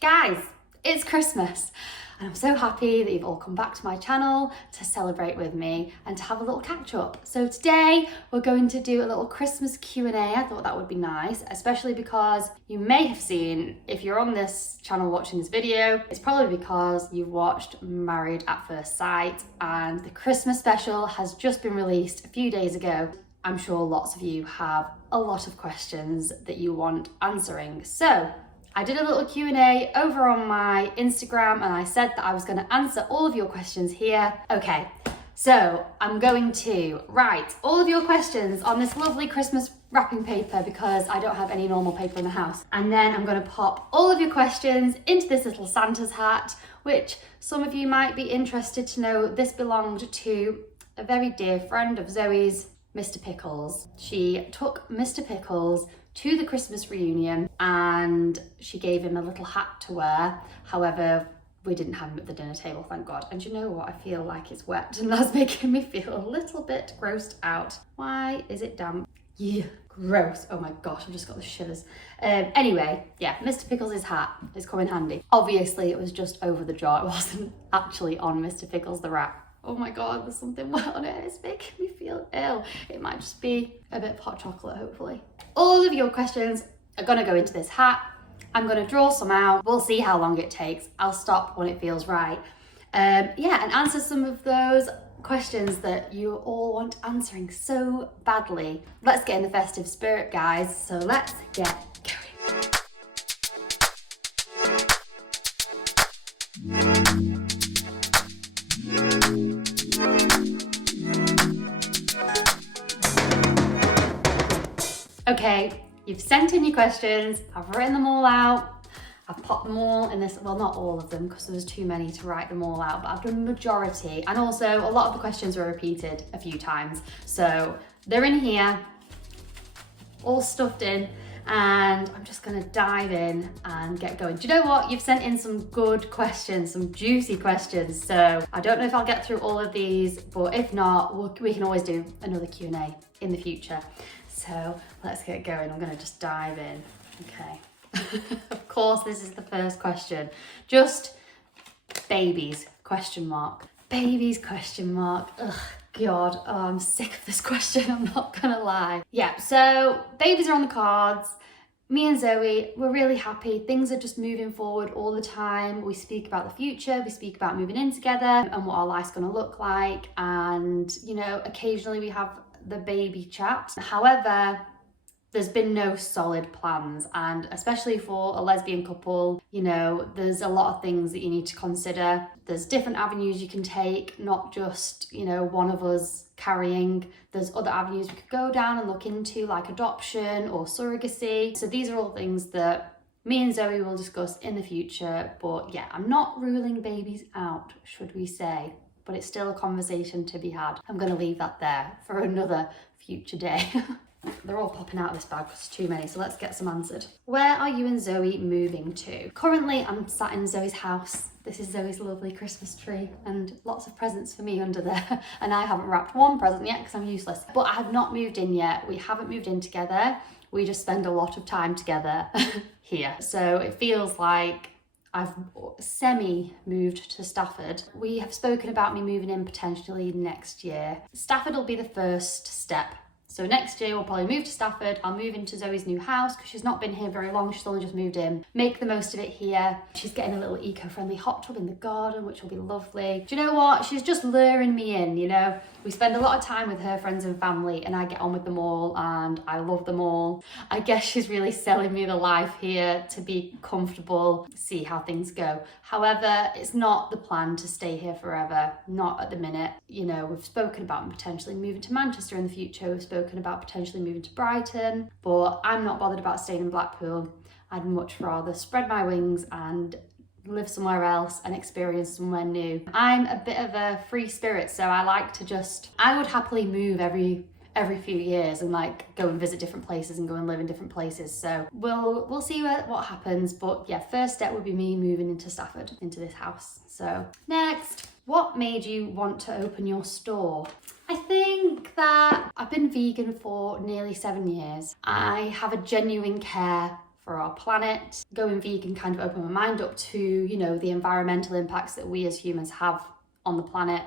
Guys, it's Christmas and I'm so happy that you've all come back to my channel to celebrate with me and to have a little catch up. So today we're going to do a little Christmas Q&A. I thought that would be nice, especially because you may have seen, if you're on this channel watching this video, it's probably because you've watched Married at First Sight and the Christmas special has just been released a few days ago. I'm sure lots of you have a lot of questions that you want answering. So I did a little Q&A over on my Instagram and I said that I was going to answer all of your questions here. Okay, so I'm going to write all of your questions on this lovely Christmas wrapping paper because I don't have any normal paper in the house. And then I'm going to pop all of your questions into this little Santa's hat, which some of you might be interested to know this belonged to a very dear friend of Zoe's, Mr. Pickles. She took Mr. Pickles to the Christmas reunion and she gave him a little hat to wear. However, we didn't have him at the dinner table, thank God. And you know what? I feel like it's wet and that's making me feel a little bit grossed out. Why is it damp? Yeah, gross. Oh my gosh, I've just got the shivers. Anyway, yeah, Mr. Pickles' hat is coming handy. Obviously, it was just over the jaw. It wasn't actually on Mr. Pickles the rat. Oh my God, there's something wet on it. It's making me feel ill. It might just be a bit of hot chocolate, hopefully. All of your questions are gonna go into this hat. I'm gonna draw some out. We'll see how long it takes. I'll stop when it feels right. Yeah, and answer some of those questions that you all want answering so badly. Let's get in the festive spirit, guys. So let's get going. Okay, you've sent in your questions, I've written them all out, I've popped them all in this, well not all of them because there's too many to write them all out, but I've done the majority, and also a lot of the questions were repeated a few times. So they're in here, all stuffed in, and I'm just gonna dive in and get going. Do you know what? You've sent in some good questions, some juicy questions, so I don't know if I'll get through all of these, but if not, we can always do another Q&A in the future. So let's get going. I'm gonna just dive in. Okay. Of course, this is the first question. Just babies, question mark. Babies, question mark. Ugh, God, oh, I'm sick of this question, I'm not gonna lie. Yeah, so babies are on the cards. Me and Zoe, we're really happy. Things are just moving forward all the time. We speak about the future, we speak about moving in together and what our life's gonna look like. And, you know, occasionally we have the baby chat. However, there's been no solid plans, and especially for a lesbian couple, you know, there's a lot of things that you need to consider. There's different avenues you can take, not just, you know, one of us carrying. There's other avenues we could go down and look into, like adoption or surrogacy. So these are all things that me and Zoe will discuss in the future. But yeah, I'm not ruling babies out, should we say, but it's still a conversation to be had. I'm gonna leave that there for another future day. They're all popping out of this bag because there's too many, so let's get some answered. Where are you and Zoe moving to? Currently, I'm sat in Zoe's house. This is Zoe's lovely Christmas tree and lots of presents for me under there. And I haven't wrapped one present yet because I'm useless. But I have not moved in yet. We haven't moved in together. We just spend a lot of time together here. So it feels like I've semi-moved to Stafford. We have spoken about me moving in potentially next year. Stafford will be the first step. So next year we'll probably move to Stafford. I'll move into Zoe's new house because she's not been here very long. She's only just moved in. Make the most of it here. She's getting a little eco-friendly hot tub in the garden, which will be lovely. Do you know what? She's just luring me in, you know? We spend a lot of time with her friends and family and I get on with them all and I love them all. I guess she's really selling me the life here to be comfortable, see how things go. However, it's not the plan to stay here forever, not at the minute. You know, we've spoken about potentially moving to Manchester in the future. We've spoken about potentially moving to Brighton, but I'm not bothered about staying in Blackpool. I'd much rather spread my wings and live somewhere else and experience somewhere new. I'm a bit of a free spirit, so I like to I would happily move every few years and like go and visit different places and go and live in different places. So we'll see what happens. But yeah, first step would be me moving into Stafford, into this house. So next, what made you want to open your store? I think that I've been vegan for nearly 7 years. I have a genuine care for our planet. Going vegan kind of opened my mind up to, you know, the environmental impacts that we as humans have on the planet,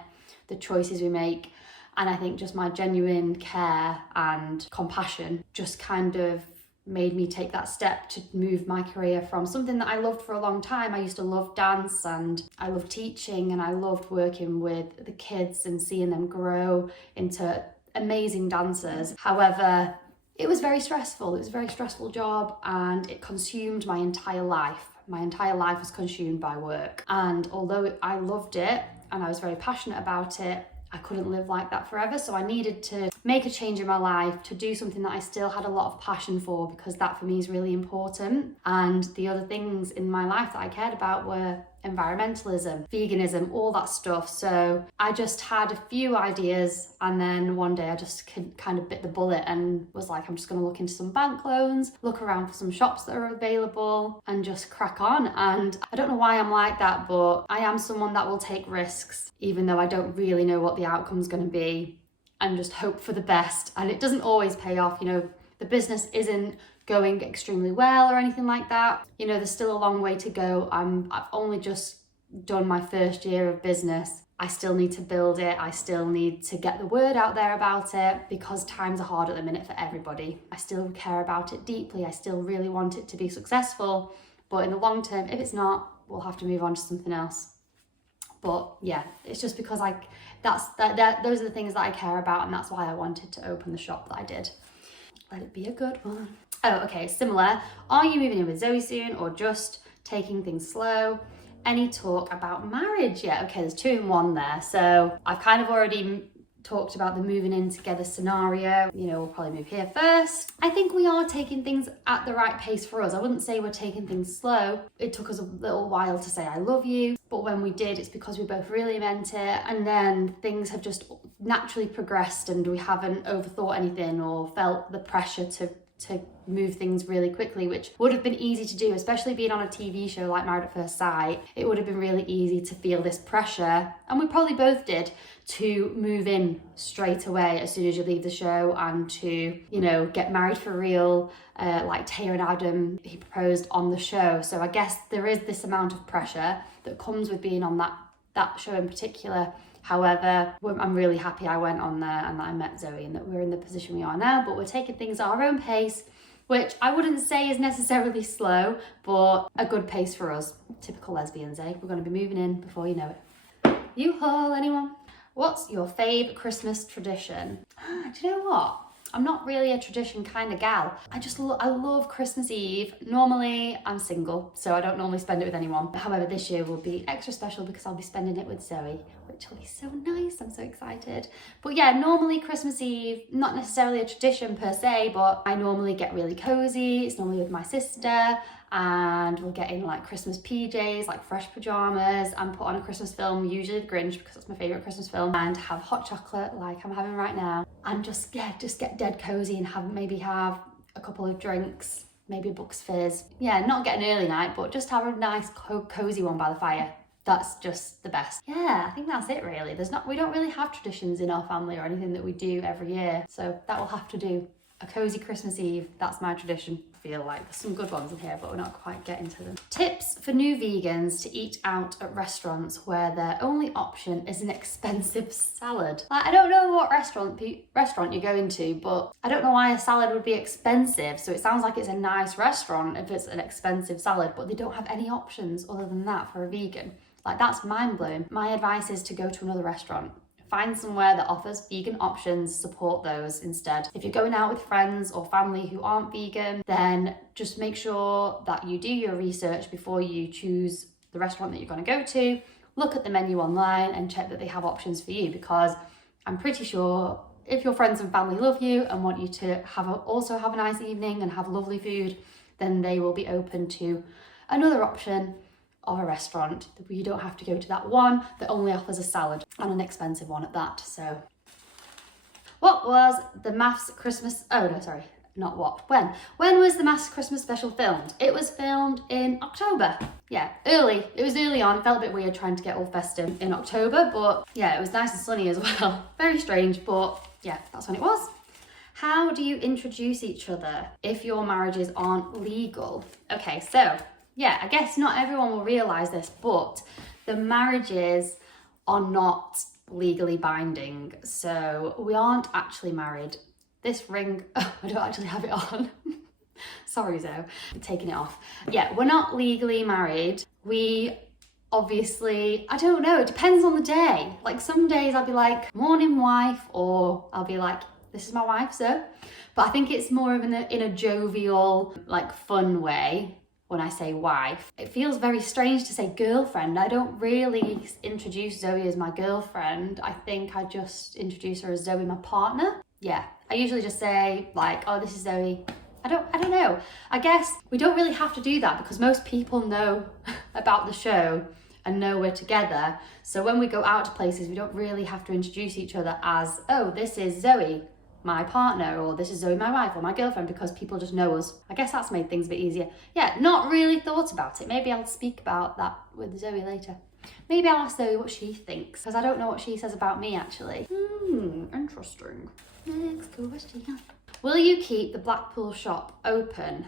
the choices we make. And I think just my genuine care and compassion just kind of made me take that step to move my career from something that I loved for a long time. I used to love dance and I loved teaching and I loved working with the kids and seeing them grow into amazing dancers. However, it was very stressful. It was a very stressful job and it consumed my entire life. My entire life was consumed by work. And although I loved it and I was very passionate about it, I couldn't live like that forever. So I needed to make a change in my life, to do something that I still had a lot of passion for, because that for me is really important. And the other things in my life that I cared about were environmentalism, veganism, all that stuff. So I just had a few ideas, and then one day I just kind of bit the bullet and was like, I'm just going to look into some bank loans, look around for some shops that are available and just crack on. And I don't know why I'm like that, but I am someone that will take risks, even though I don't really know what the outcome's going to be, and just hope for the best. And it doesn't always pay off. You know, the business isn't going extremely well or anything like that. You know, there's still a long way to go. I've only just done my first year of business. I still need to build it. I still need to get the word out there about it, because times are hard at the minute for everybody. I still care about it deeply. I still really want it to be successful, but in the long term, if it's not, we'll have to move on to something else. But yeah, it's just because those are the things that I care about, and that's why I wanted to open the shop that I did. Let it be a good one. Oh, okay, similar. Are you moving in with Zoe soon, or just taking things slow? Any talk about marriage yet? Okay, there's 2 in 1 there. So I've kind of already talked about the moving in together scenario. You know, we'll probably move here first. I think we are taking things at the right pace for us. I wouldn't say we're taking things slow. It took us a little while to say I love you, but when we did, it's because we both really meant it. And then things have just naturally progressed and we haven't overthought anything or felt the pressure to move things really quickly, which would have been easy to do, especially being on a TV show like Married at First Sight. It would have been really easy to feel this pressure, and we probably both did, to move in straight away as soon as you leave the show and to, you know, get married for real, like Taya and Adam, he proposed on the show. So I guess there is this amount of pressure that comes with being on that show in particular. However, I'm really happy I went on there and that I met Zoe and that we're in the position we are now, but we're taking things at our own pace, which I wouldn't say is necessarily slow, but a good pace for us. Typical lesbians, eh? We're going to be moving in before you know it. You-haul, anyone? What's your fave Christmas tradition? Do you know what? I'm not really a tradition kind of gal. I love Christmas Eve. Normally I'm single, so I don't normally spend it with anyone. However, this year will be extra special because I'll be spending it with Zoe, which will be so nice. I'm so excited. But yeah, normally Christmas Eve, not necessarily a tradition per se, but I normally get really cozy. It's normally with my sister, and we'll get in like Christmas PJs, like fresh pajamas, and put on a Christmas film, usually The Grinch because that's my favourite Christmas film, and have hot chocolate like I'm having right now, and just get dead cozy and maybe have a couple of drinks, maybe a Bucks Fizz. Yeah, not get an early night, but just have a nice cozy one by the fire. That's just the best. Yeah, I think that's it really. We don't really have traditions in our family or anything that we do every year, so that will have to do. A cozy Christmas Eve, that's my tradition. I feel like there's some good ones in here, but we're not quite getting to them. Tips for new vegans to eat out at restaurants where their only option is an expensive salad. Like, I don't know what restaurant you're going to, but I don't know why a salad would be expensive. So it sounds like it's a nice restaurant if it's an expensive salad, but they don't have any options other than that for a vegan. Like, that's mind-blowing. My advice is to go to another restaurant. Find somewhere that offers vegan options, support those instead. If you're going out with friends or family who aren't vegan, then just make sure that you do your research before you choose the restaurant that you're going to go to. Look at the menu online and check that they have options for you, because I'm pretty sure if your friends and family love you and want you to also have a nice evening and have lovely food, then they will be open to another option of a restaurant. You don't have to go to that one that only offers a salad, and an expensive one at that. So what was the MAFS Christmas, oh no, sorry, not what, when was the MAFS Christmas special filmed? It was filmed in October. Yeah, it was early on. It felt a bit weird trying to get all festive in October, but yeah, it was nice and sunny as well. Very strange, but yeah, that's when it was. How do you introduce each other if your marriages aren't legal? Okay, so yeah, I guess not everyone will realise this, but the marriages are not legally binding. So we aren't actually married. This ring, oh, I don't actually have it on. Sorry, Zoe, I'm taking it off. Yeah, we're not legally married. We obviously, I don't know, it depends on the day. Like some days I'll be like, morning wife, or I'll be like, this is my wife, so. But I think it's more of in a jovial, like fun way when I say wife. It feels very strange to say girlfriend. I don't really introduce Zoe as my girlfriend. I think I just introduce her as Zoe, my partner. Yeah, I usually just say like, oh, this is Zoe. I don't know. I guess we don't really have to do that because most people know about the show and know we're together. So when we go out to places, we don't really have to introduce each other as, oh, this is Zoe, my partner, or this is Zoe, my wife, or my girlfriend, because people just know us. I guess that's made things a bit easier. Yeah, not really thought about it. Maybe I'll speak about that with Zoe later. Maybe I'll ask Zoe what she thinks, because I don't know what she says about me, actually. Interesting. Next question. Will you keep the Blackpool shop open?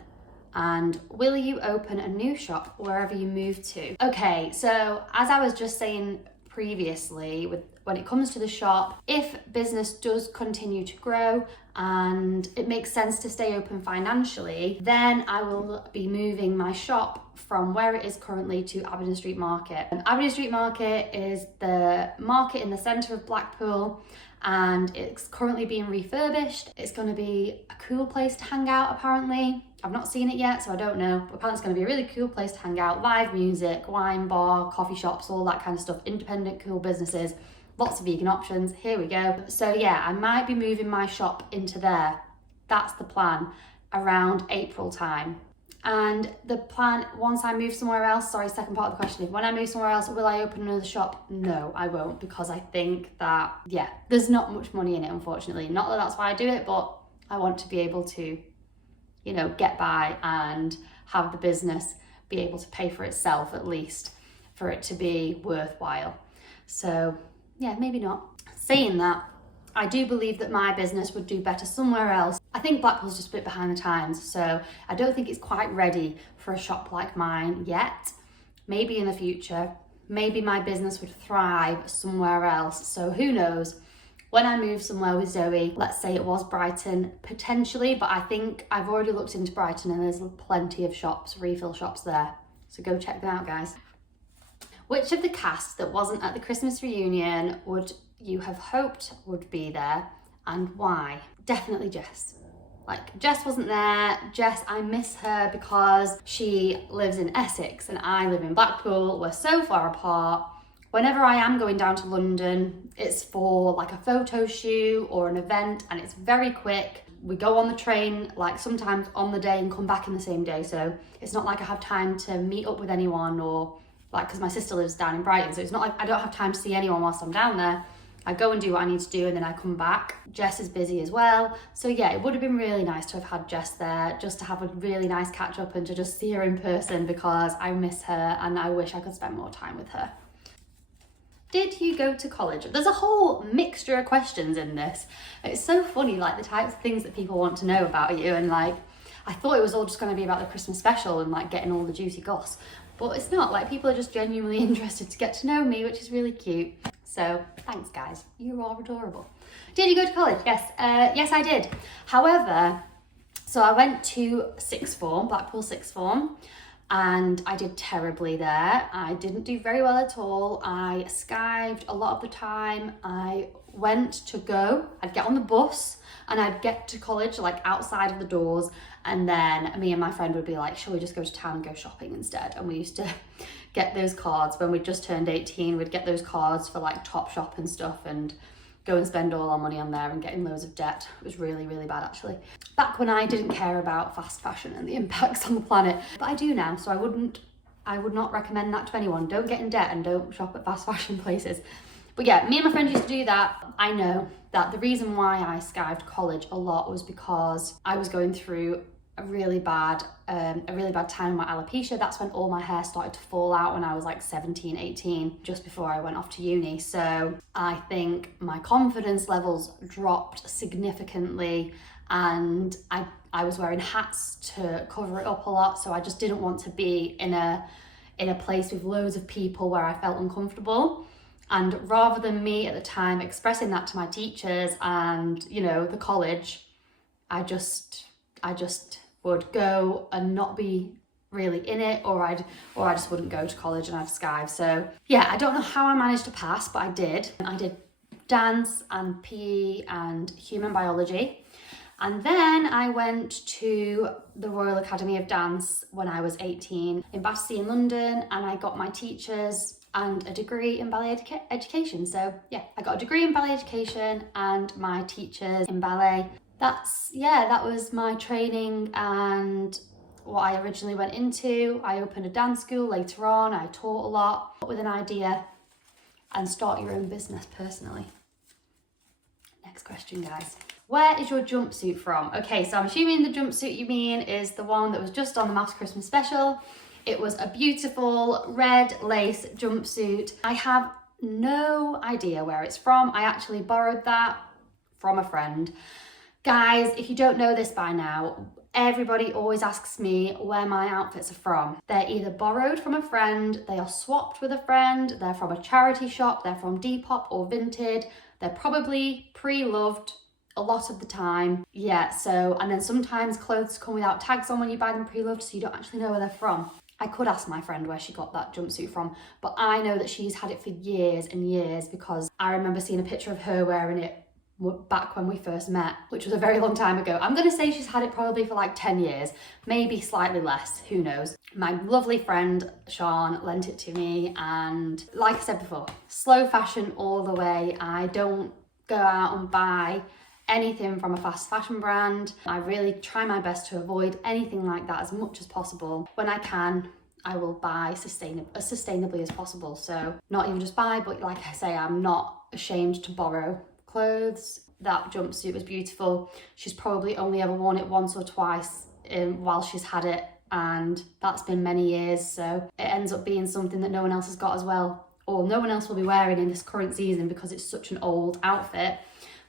And will you open a new shop wherever you move to? Okay, so as I was just saying previously, when it comes to the shop, if business does continue to grow and it makes sense to stay open financially, then I will be moving my shop from where it is currently to Aberdeen Street Market. And Aberdeen Street Market is the market in the centre of Blackpool, and it's currently being refurbished. It's going to be a cool place to hang out, apparently. I've not seen it yet, so I don't know, but apparently it's going to be a really cool place to hang out. Live music, wine bar, coffee shops, all that kind of stuff. Independent, cool businesses, lots of vegan options. Here we go. So yeah, I might be moving my shop into there. That's the plan, around April time. And the plan, once I move somewhere else, sorry, second part of the question, when I move somewhere else, will I open another shop? No, I won't, because I think that, yeah, there's not much money in it, unfortunately. Not that that's why I do it, but I want to be able to, you know, get by and have the business be able to pay for itself, at least, for it to be worthwhile. So yeah, maybe not. Saying that, I do believe that my business would do better somewhere else. I think Blackpool's just a bit behind the times, so I don't think it's quite ready for a shop like mine yet. Maybe in the future, maybe my business would thrive somewhere else, so who knows. When I move somewhere with Zoe, let's say it was Brighton, potentially, but I think I've already looked into Brighton and there's plenty of shops, refill shops there. So go check them out, guys. Which of the cast that wasn't at the Christmas reunion would you have hoped would be there, and why? Definitely Jess. Like, Jess wasn't there. Jess, I miss her because she lives in Essex and I live in Blackpool. We're so far apart. Whenever I am going down to London, it's for like a photo shoot or an event, and it's very quick. We go on the train like sometimes on the day and come back in the same day, so it's not like I have time to meet up with anyone, or like, because my sister lives down in Brighton, so it's not like I don't have time to see anyone whilst I'm down there. I go and do what I need to do and then I come back. Jess is busy as well. So yeah, it would have been really nice to have had Jess there, just to have a really nice catch up and to just see her in person, because I miss her and I wish I could spend more time with her. Did you go to college? There's a whole mixture of questions in this. It's so funny, like the types of things that people want to know about you, and like, I thought it was all just going to be about the Christmas special and like getting all the juicy goss, but it's not. Like, people are just genuinely interested to get to know me, which is really cute. So thanks, guys. You're all adorable. Did you go to college? Yes. Yes, I did. However, so I went to sixth form, Blackpool sixth form, and I did terribly there. I didn't do very well at all. I skived a lot of the time. I went to go, I'd get on the bus and I'd get to college like outside of the doors, and then me and my friend would be like, shall we just go to town and go shopping instead? And we used to get those cards when we just turned 18. We'd get those cards for like Topshop and stuff and go and spend all our money on there and get in loads of debt. It was really, really bad, actually. Back when I didn't care about fast fashion and the impacts on the planet, but I do now, so I would not recommend that to anyone. Don't get in debt and don't shop at fast fashion places. But yeah, me and my friend used to do that. I know that the reason why I skived college a lot was because I was going through a really bad time with my alopecia. That's when all my hair started to fall out when I was like 17, 18, just before I went off to uni. So I think my confidence levels dropped significantly, and I was wearing hats to cover it up a lot, so I just didn't want to be in a place with loads of people where I felt uncomfortable. And rather than me at the time expressing that to my teachers and, you know, the college, I just would go and not be really in it, or I just wouldn't go to college and I'd skive. So yeah, I don't know how I managed to pass, but I did. I did dance and PE and human biology. And then I went to the Royal Academy of Dance when I was 18 in Battersea in London, and I got my teachers and a degree in ballet education. So yeah, I got a degree in ballet education and my teachers in ballet. That was my training and what I originally went into. I opened a dance school later on. I taught a lot with an idea and start your own business personally. Next question, guys. Where is your jumpsuit from? Okay, so I'm assuming the jumpsuit you mean is the one that was just on the MAFS Christmas special. It was a beautiful red lace jumpsuit. I have no idea where it's from. I actually borrowed that from a friend. Guys, if you don't know this by now, everybody always asks me where my outfits are from. They're either borrowed from a friend, they are swapped with a friend, they're from a charity shop, they're from Depop or Vinted, they're probably pre-loved a lot of the time. Yeah, so, and then sometimes clothes come without tags on when you buy them pre-loved, so you don't actually know where they're from. I could ask my friend where she got that jumpsuit from, but I know that she's had it for years and years because I remember seeing a picture of her wearing it back when we first met, which was a very long time ago. I'm gonna say she's had it probably for like 10 years, maybe slightly less, who knows. My lovely friend Sean lent it to me, and like I said before, slow fashion all the way. I don't go out and buy anything from a fast fashion brand. I really try my best to avoid anything like that as much as possible. When I can, I will buy as sustainably as possible. So not even just buy, but like I say, I'm not ashamed to borrow clothes. That jumpsuit was beautiful. She's probably only ever worn it once or twice while she's had it, and that's been many years, so it ends up being something that no one else has got as well, or no one else will be wearing in this current season because it's such an old outfit.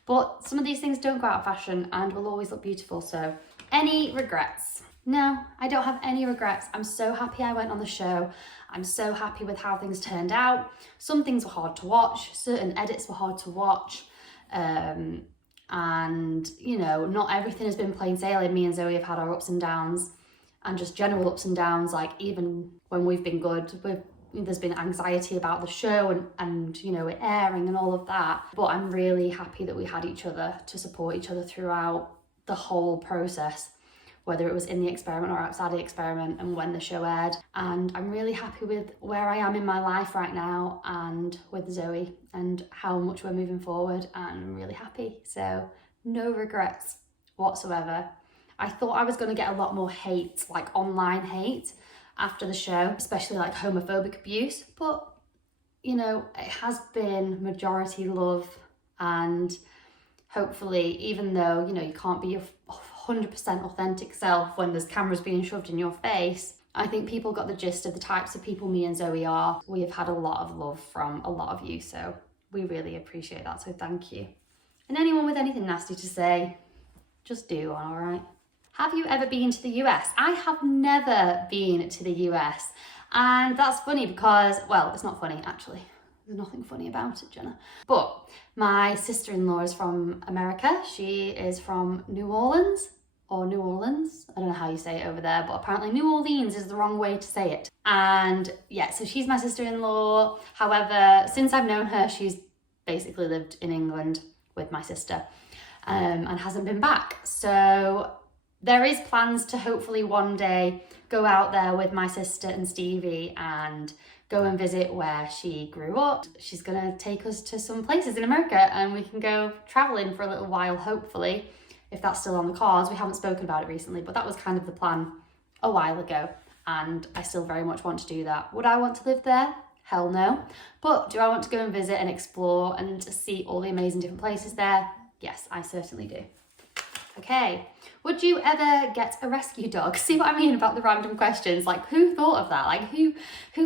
But some of these things don't go out of fashion and will always look beautiful. So any regrets? No, I don't have any regrets. I'm so happy I went on the show. I'm so happy with how things turned out. Some things were hard to watch, certain edits were hard to watch. And you know, not everything has been plain sailing. Me and Zoe have had our ups and downs, and just general ups and downs. Like even when we've been good, there's been anxiety about the show and you know, it airing and all of that. But I'm really happy that we had each other to support each other throughout the whole process, whether it was in the experiment or outside the experiment and when the show aired. And I'm really happy with where I am in my life right now and with Zoe and how much we're moving forward, and I'm really happy. So no regrets whatsoever. I thought I was going to get a lot more hate, like online hate after the show, especially like homophobic abuse, but you know, it has been majority love. And hopefully, even though, you know, you can't be your 100% authentic self when there's cameras being shoved in your face, I think people got the gist of the types of people me and Zoe are. We have had a lot of love from a lot of you, so we really appreciate that, so thank you. And anyone with anything nasty to say, just do, all right? Have you ever been to the US? I have never been to the US. And that's funny because, well, it's not funny actually. There's nothing funny about it, Jenna. But my sister-in-law is from America. She is from New Orleans or New Orleans. I don't know how you say it over there, but apparently New Orleans is the wrong way to say it. And yeah, so she's my sister-in-law. However, since I've known her, she's basically lived in England with my sister and hasn't been back. So there is plans to hopefully one day go out there with my sister and Stevie and go and visit where she grew up. She's gonna take us to some places in America and we can go traveling for a little while, hopefully, if that's still on the cards. We haven't spoken about it recently, but that was kind of the plan a while ago, and I still very much want to do that. Would I want to live there? Hell no. But do I want to go and visit and explore and see all the amazing different places there? Yes, I certainly do. Okay, would you ever get a rescue dog? See what I mean about the random questions? Like, who thought of that? Like, who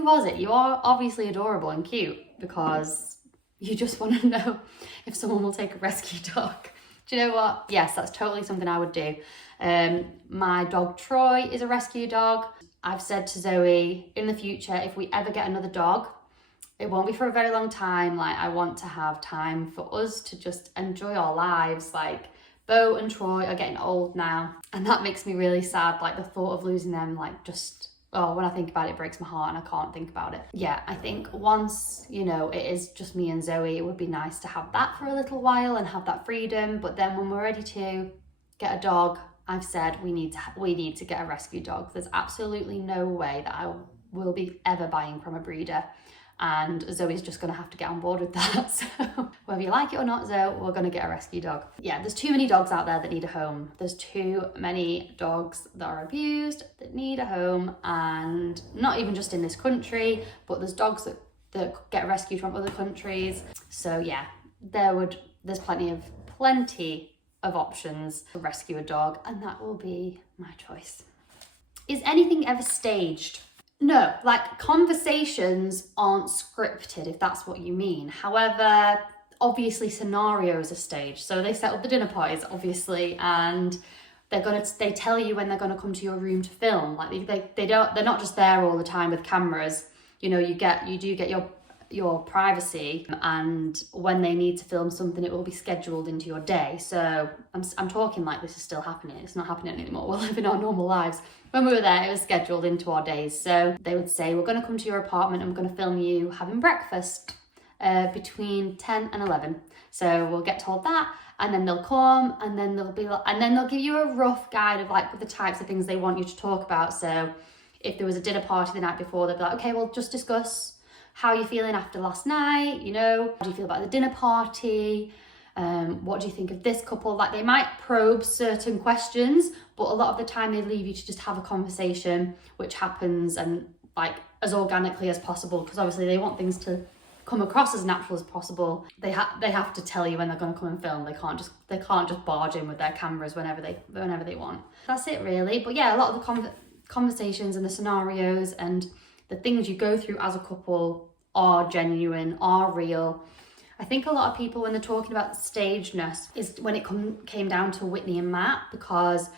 was it? You are obviously adorable and cute because you just want to know if someone will take a rescue dog. Do you know what? Yes, that's totally something I would do. My dog Troy is a rescue dog. I've said to Zoe, in the future, if we ever get another dog, it won't be for a very long time. Like, I want to have time for us to just enjoy our lives. Like, Bo and Troy are getting old now, and that makes me really sad. Like, the thought of losing them, like, just, oh, when I think about it, it breaks my heart, and I can't think about it. Yeah, I think once, you know, it is just me and Zoe, it would be nice to have that for a little while and have that freedom. But then when we're ready to get a dog, I've said we need to get a rescue dog. There's absolutely no way that I will be ever buying from a breeder. And Zoe's just going to have to get on board with that. So whether you like it or not, Zoe, we're going to get a rescue dog. Yeah, there's too many dogs out there that need a home. There's too many dogs that are abused that need a home, and not even just in this country, but there's dogs that get rescued from other countries. So yeah, there's plenty of options to rescue a dog, and that will be my choice. Is anything ever staged? No, like, conversations aren't scripted, if that's what you mean. However, obviously scenarios are staged. So they set up the dinner parties, obviously, and they tell you when they're gonna come to your room to film. Like, they're not just there all the time with cameras. You know, you do get your privacy, and when they need to film something, it will be scheduled into your day. So I'm talking like this is still happening. It's not happening anymore. We're living our normal lives. When we were there, it was scheduled into our days. So they would say, we're going to come to your apartment and we're going to film you having breakfast between 10 and 11. So we'll get told that, and then they'll come, and then they'll give you a rough guide of like the types of things they want you to talk about. So if there was a dinner party the night before, they'd be like, okay, we'll just discuss how you're feeling after last night, you know, how do you feel about the dinner party? What do you think of this couple? Like, they might probe certain questions, but a lot of the time they leave you to just have a conversation, which happens and like as organically as possible, because obviously they want things to come across as natural as possible. They have to tell you when they're going to come and film. They can't just barge in with their cameras whenever they want. That's it really. But yeah, a lot of the conversations and the scenarios and the things you go through as a couple are genuine, are real. I think a lot of people, when they're talking about stagedness, is when it came down to Whitney and Matt, because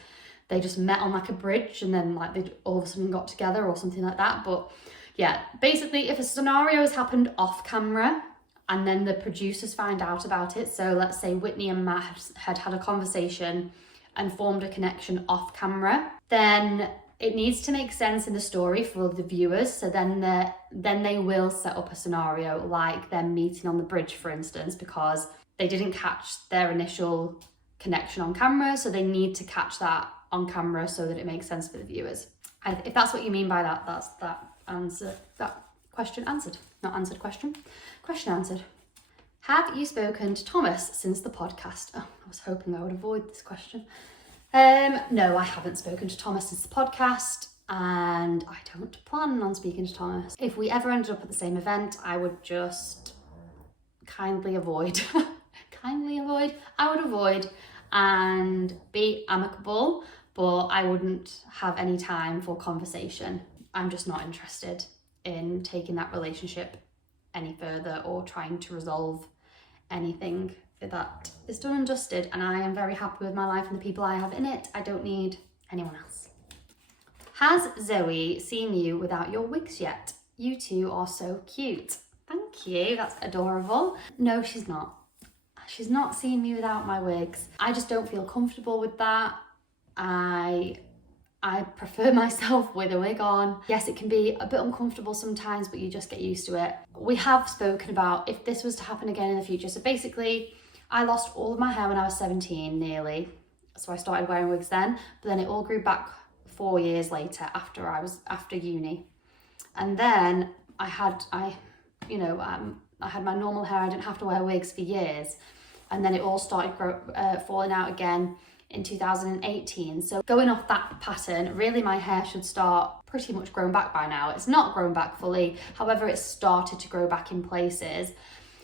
they just met on like a bridge and then like they all of a sudden got together or something like that. But yeah, basically if a scenario has happened off camera and then the producers find out about it, so let's say Whitney and Matt had a conversation and formed a connection off camera, then it needs to make sense in the story for the viewers. So then they will set up a scenario like them meeting on the bridge, for instance, because they didn't catch their initial connection on camera. So they need to catch that on camera so that it makes sense for the viewers. If that's what you mean by that, that's that answer. That question answered. Not answered question. Question answered. Have you spoken to Thomas since the podcast? Oh, I was hoping I would avoid this question. No, I haven't spoken to Thomas since the podcast, and I don't plan on speaking to Thomas. If we ever ended up at the same event, I would just kindly avoid. I would avoid and be amicable, but I wouldn't have any time for conversation. I'm just not interested in taking that relationship any further or trying to resolve anything. That is done and dusted, and I am very happy with my life and the people I have in it. I don't need anyone else. Has Zoe seen you without your wigs yet? You two are so cute. Thank you, that's adorable. No, she's not. She's not seen me without my wigs. I just don't feel comfortable with that. I prefer myself with a wig on. Yes, it can be a bit uncomfortable sometimes, but you just get used to it. We have spoken about if this was to happen again in the future. So basically, I lost all of my hair when I was 17, nearly. So I started wearing wigs then, but then it all grew back 4 years later after uni. And then I had my normal hair. I didn't have to wear wigs for years. And then it all started falling out again in 2018. So going off that pattern, really my hair should start pretty much grown back by now. It's not grown back fully. However, it's started to grow back in places.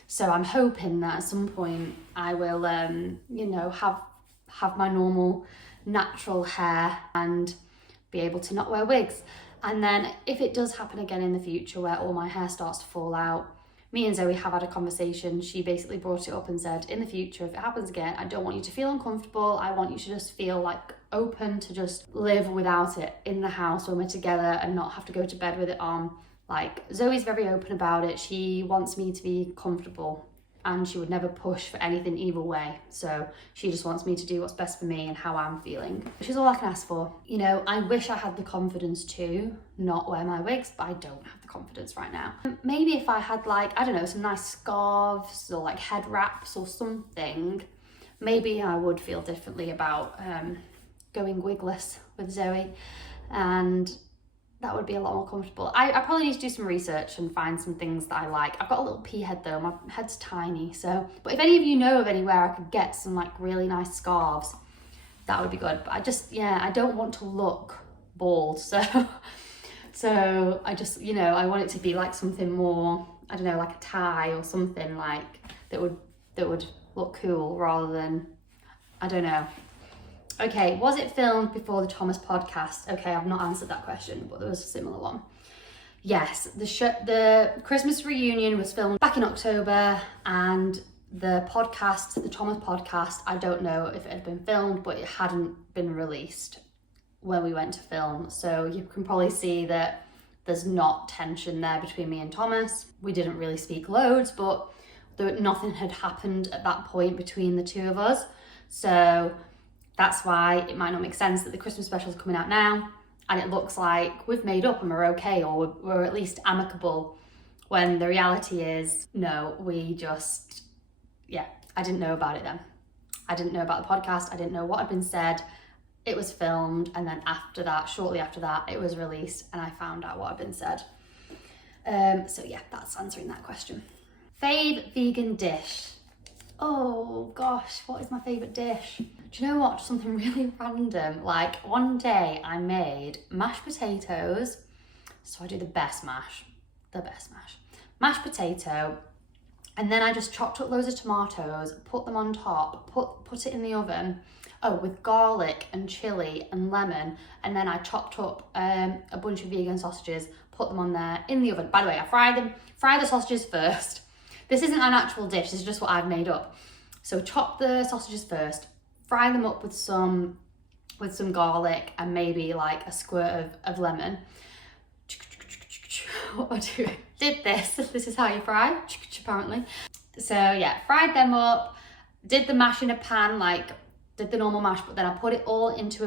So I'm hoping that at some point I will, have my normal natural hair and be able to not wear wigs. And then if it does happen again in the future where all my hair starts to fall out, me and Zoe have had a conversation. She basically brought it up and said, in the future, if it happens again, I don't want you to feel uncomfortable. I want you to just feel like open to just live without it in the house when we're together and not have to go to bed with it on. Like, Zoe's very open about it. She wants me to be comfortable and she would never push for anything either way. So she just wants me to do what's best for me and how I'm feeling, which is all I can ask for. You know, I wish I had the confidence to not wear my wigs, but I don't have the confidence right now. Maybe if I had like, I don't know, some nice scarves or like head wraps or something, maybe I would feel differently about going wigless with Zoe, and that would be a lot more comfortable. I probably need to do some research and find some things that I like. I've got a little pea head though, my head's tiny, so, but if any of you know of anywhere I could get some like really nice scarves, that would be good. But I just, yeah, I don't want to look bald, so so I just, you know, I want it to be like something more, I don't know, like a tie or something like that would look cool rather than, I don't know. Okay, was it filmed before the Thomas podcast? Okay, I've not answered that question, but there was a similar one. Yes, the Christmas reunion was filmed back in October, and the podcast, the Thomas podcast, I don't know if it had been filmed, but it hadn't been released when we went to film. So you can probably see that there's not tension there between me and Thomas. We didn't really speak loads, but nothing had happened at that point between the two of us. So that's why it might not make sense that the Christmas special is coming out now and it looks like we've made up and we're okay, or we're at least amicable, when the reality is, no, we just, yeah, I didn't know about it then. I didn't know about the podcast. I didn't know what had been said. It was filmed, and then after that, shortly after that, it was released and I found out what had been said. So yeah, that's answering that question. Fave vegan dish. Oh gosh, what is my favourite dish? Do you know what? Just something really random. Like one day I made mashed potatoes. So I do the best mash. Mashed potato. And then I just chopped up loads of tomatoes, put them on top, put it in the oven. Oh, with garlic and chili and lemon. And then I chopped up a bunch of vegan sausages, put them on there in the oven. By the way, I fry the sausages first. This isn't an actual dish, this is just what I've made up. So chop the sausages first, fry them up with some garlic and maybe like a squirt of lemon. What am I doing? Did this. This is how you fry, apparently. So yeah, fried them up, did the mash in a pan, like did the normal mash, but then I put it all into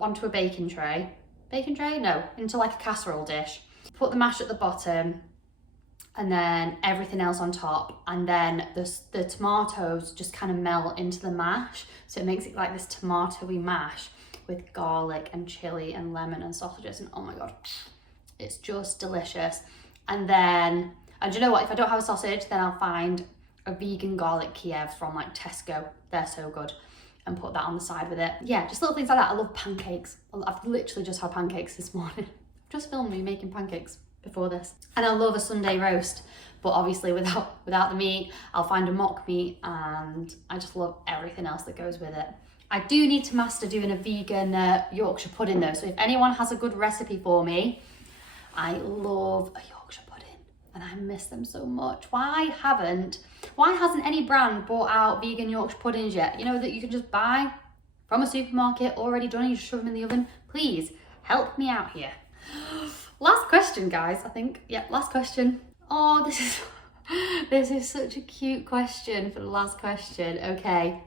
onto a baking tray. Baking tray? No, into like a casserole dish. Put the mash at the bottom, and then everything else on top, and then the tomatoes just kind of melt into the mash, so it makes it like this tomatoey mash with garlic and chili and lemon and sausages, and oh my god, it's just delicious. And then, and you know what, if I don't have a sausage, then I'll find a vegan garlic Kiev from like Tesco, they're so good, and put that on the side with it. Yeah, just little things like that. I love pancakes. I've literally just had pancakes this morning. I've just filmed me making pancakes before this. And I love a Sunday roast, but obviously without the meat. I'll find a mock meat, and I just love everything else that goes with it. I do need to master doing a vegan Yorkshire pudding though, so if anyone has a good recipe for me, I love a Yorkshire pudding and I miss them so much. Why hasn't any brand brought out vegan Yorkshire puddings yet? You know, that you can just buy from a supermarket already done and you just shove them in the oven. Please help me out here. Last question, guys, I think. Yep, last question. Oh, this is such a cute question for the last question. Okay,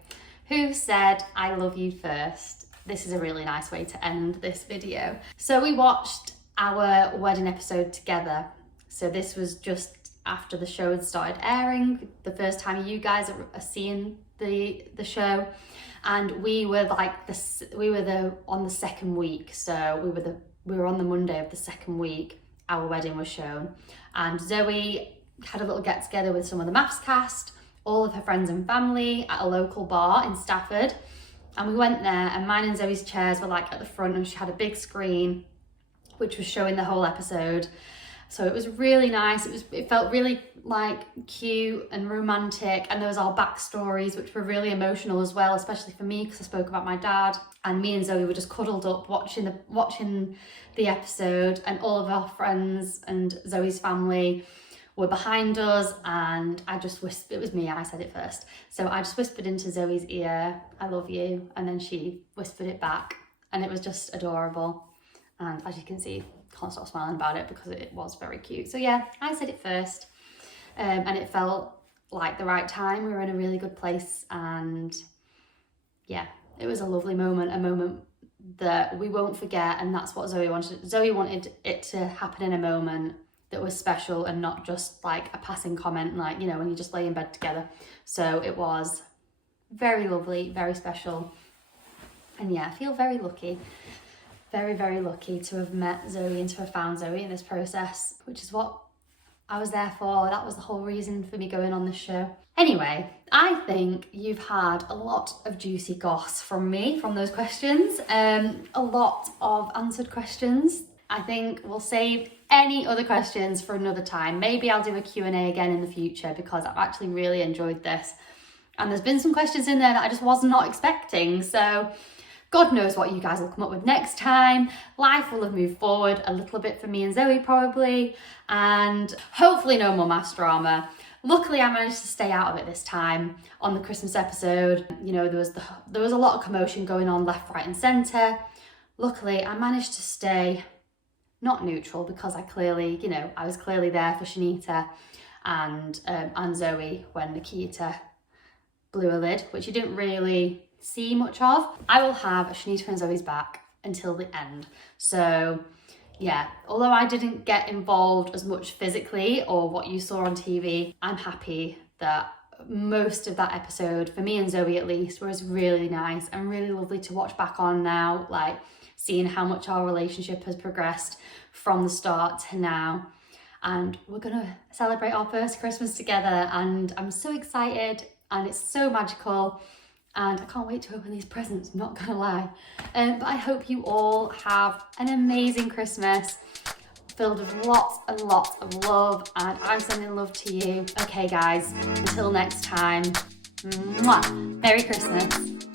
who said I love you first? This is a really nice way to end this video. So we watched our wedding episode together. So this was just after the show had started airing, the first time you guys are seeing the show. And we were like on the second week. So we were on the Monday of the second week, our wedding was shown. And Zoe had a little get together with some of the MAFS cast, all of her friends and family at a local bar in Stafford. And we went there, and mine and Zoe's chairs were like at the front, and she had a big screen which was showing the whole episode. So it was really nice. It felt really like cute and romantic, and there was our backstories which were really emotional as well, especially for me because I spoke about my dad. And me and Zoe were just cuddled up watching the episode, and all of our friends and Zoe's family were behind us, and I just whispered, it was me, I said it first. So I just whispered into Zoe's ear, I love you. And then she whispered it back, and it was just adorable. And as you can see, can't stop smiling about it because it was very cute. So yeah, I said it first, and it felt like the right time. We were in a really good place, and yeah, it was a lovely moment, a moment that we won't forget. And that's what Zoe wanted. Zoe wanted it to happen in a moment that was special and not just like a passing comment, like, you know, when you just lay in bed together. So it was very lovely, very special. And yeah, I feel very lucky. Very, very lucky to have met Zoe and to have found Zoe in this process, which is what I was there for. That was the whole reason for me going on this show. Anyway, I think you've had a lot of juicy goss from me, from those questions. A lot of answered questions. I think we'll save any other questions for another time. Maybe I'll do a Q&A again in the future because I've actually really enjoyed this. And there's been some questions in there that I just was not expecting. So God knows what you guys will come up with next time. Life will have moved forward a little bit for me and Zoe probably, and hopefully no more MAFS drama. Luckily, I managed to stay out of it this time on the Christmas episode. You know, there was a lot of commotion going on left, right and centre. Luckily, I managed to stay not neutral because I clearly, you know, I was clearly there for Shanita and Zoe when Nikita blew a lid, which you didn't really see much of. I will have Shanita and Zoe's back until the end. So yeah, although I didn't get involved as much physically or what you saw on TV, I'm happy that most of that episode, for me and Zoe at least, was really nice and really lovely to watch back on now, like seeing how much our relationship has progressed from the start to now. And we're gonna celebrate our first Christmas together, and I'm so excited and it's so magical. And I can't wait to open these presents, I'm not gonna lie. But I hope you all have an amazing Christmas filled with lots and lots of love, and I'm sending love to you. Okay guys, until next time, mwah, Merry Christmas.